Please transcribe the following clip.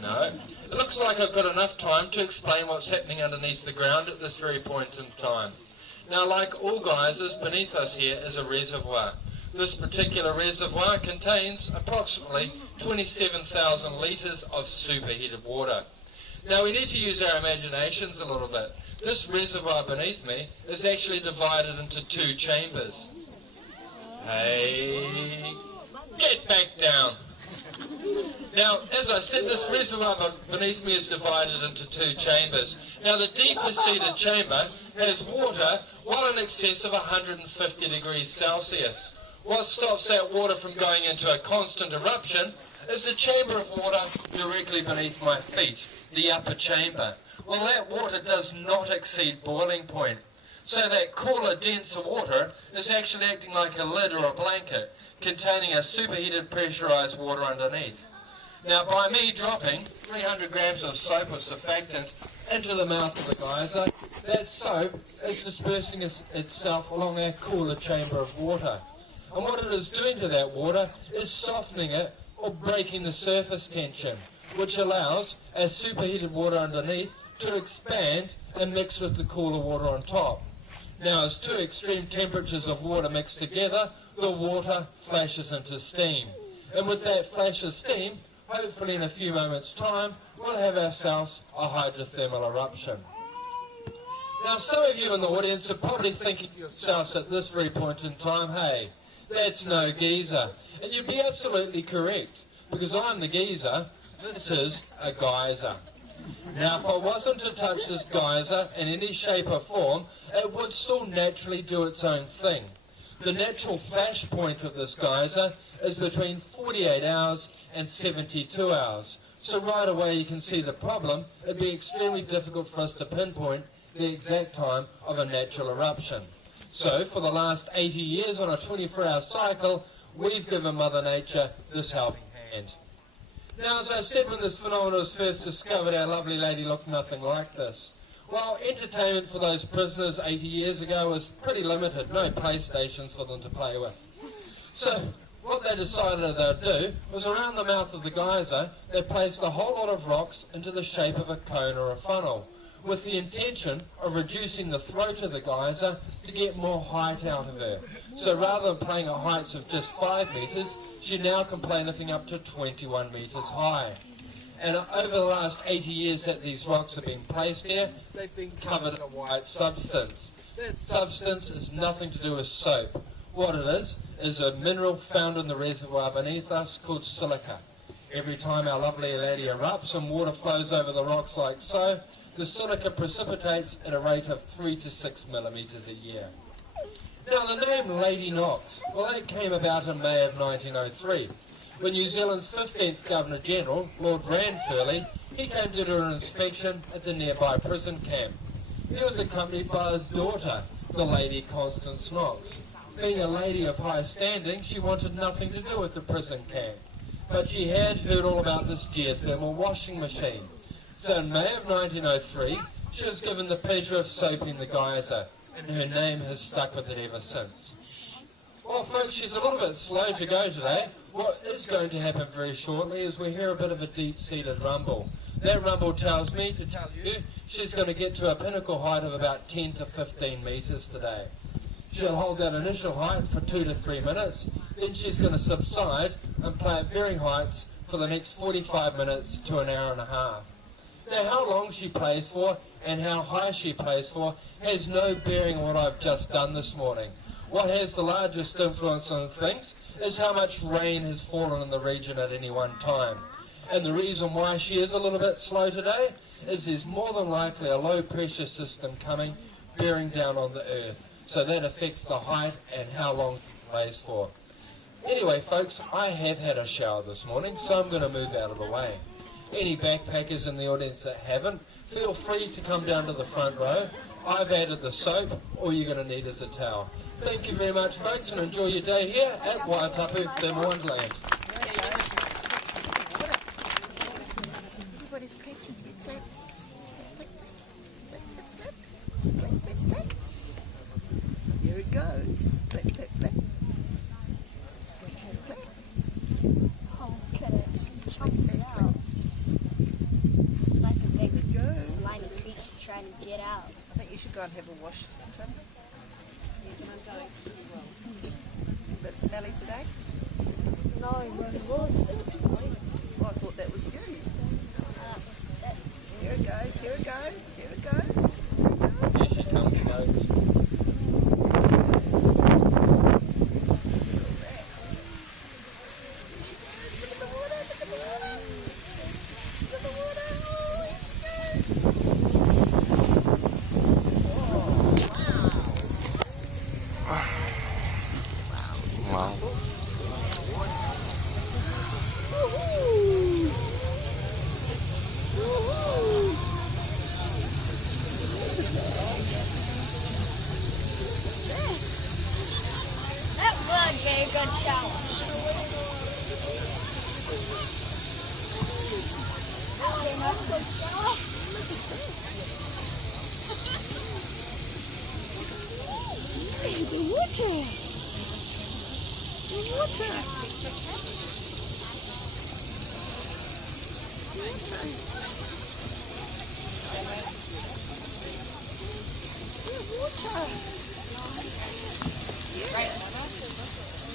No. It looks like I've got enough time to explain what's happening underneath the ground at this very point in time. Now, like all geysers, beneath us here is a reservoir. This particular reservoir contains approximately 27,000 litres of superheated water. Now, we need to use our imaginations a little bit. This reservoir beneath me is actually divided into two chambers. Hey, get back down. Now, as I said, this reservoir beneath me is divided into two chambers. Now, the deeper seated chamber has water well in excess of 150 degrees Celsius. What stops that water from going into a constant eruption is the chamber of water directly beneath my feet, the upper chamber. Well, that water does not exceed boiling point. So that cooler, denser water is actually acting like a lid or a blanket, containing a superheated pressurized water underneath. Now, by me dropping 300 grams of soap or surfactant into the mouth of the geyser, that soap is dispersing itself along that cooler chamber of water. And what it is doing to that water is softening it or breaking the surface tension, which allows our superheated water underneath to expand and mix with the cooler water on top. Now, as two extreme temperatures of water mix together, the water flashes into steam. And with that flash of steam, hopefully in a few moments' time, we'll have ourselves a hydrothermal eruption. Now, some of you in the audience are probably thinking to yourselves at this very point in time, hey, that's no geyser. And you'd be absolutely correct, because I'm the geyser, this is a geyser. Now, if I wasn't to touch this geyser in any shape or form, it would still naturally do its own thing. The natural flash point of this geyser is between 48 hours and 72 hours. So right away you can see the problem. It'd be extremely difficult for us to pinpoint the exact time of a natural eruption. So for the last 80 years on a 24-hour cycle, we've given Mother Nature this helping hand. Now, as I said, when this phenomenon was first discovered, our lovely lady looked nothing like this. Well, entertainment for those prisoners 80 years ago was pretty limited. No PlayStations for them to play with. So what they decided they'd do was around the mouth of the geyser, they placed a whole lot of rocks into the shape of a cone or a funnel, with the intention of reducing the throat of the geyser to get more height out of her. So rather than playing at heights of just 5 metres, she now can play anything up to 21 metres high. And over the last 80 years that these rocks have been placed here, they've been covered in a white substance. That substance is nothing to do with soap. What it is a mineral found in the reservoir beneath us called silica. Every time our lovely lady erupts and water flows over the rocks like so, the silica precipitates at a rate of 3 to 6 millimetres a year. Now, the name Lady Knox, well, that came about in May of 1903, when New Zealand's 15th Governor-General, Lord Ranfurly, he came to do an inspection at the nearby prison camp. He was accompanied by his daughter, the Lady Constance Knox. Being a lady of high standing, she wanted nothing to do with the prison camp. But she had heard all about this geothermal washing machine. So in May of 1903, she was given the pleasure of soaping the geyser, and her name has stuck with it ever since. Well, folks, she's a little bit slow to go today. What is going to happen very shortly is we hear a bit of a deep-seated rumble. That rumble tells me to tell you she's going to get to a pinnacle height of about 10 to 15 metres today. She'll hold that initial height for 2 to 3 minutes, then she's going to subside and play at varying heights for the next 45 minutes to an hour and a half. Now, how long she plays for and how high she plays for has no bearing on what I've just done this morning. What has the largest influence on things is how much rain has fallen in the region at any one time. And the reason why she is a little bit slow today is there's more than likely a low pressure system coming bearing down on the earth. So that affects the height and how long she plays for. Anyway, folks, I have had a shower this morning, so I'm going to move out of the way. Any backpackers in the audience that haven't, feel free to come down to the front row. I've added the soap. All you're going to need is a towel. Thank you very much, folks, and enjoy your day here at Waiotapu, Thermal Wonderland. Everybody's clicking. Click. Click, click, click. Here it goes. Click, click, click. Click, click, click. Almost cut it. Chop it out. trying to get out. I think you should go and have a wash, Tim. A bit smelly today? No, it was a bit smelly. Oh, I thought that was you. That's Here it goes, here it goes, here it goes. Here she comes, folks. Look at the water, look at the water. Look at the water. Oh, here it goes. Wow. Woohoo! Woohoo! that was a very good shower. Okay, another good shower. Hey, the water. The water. The water. Yeah.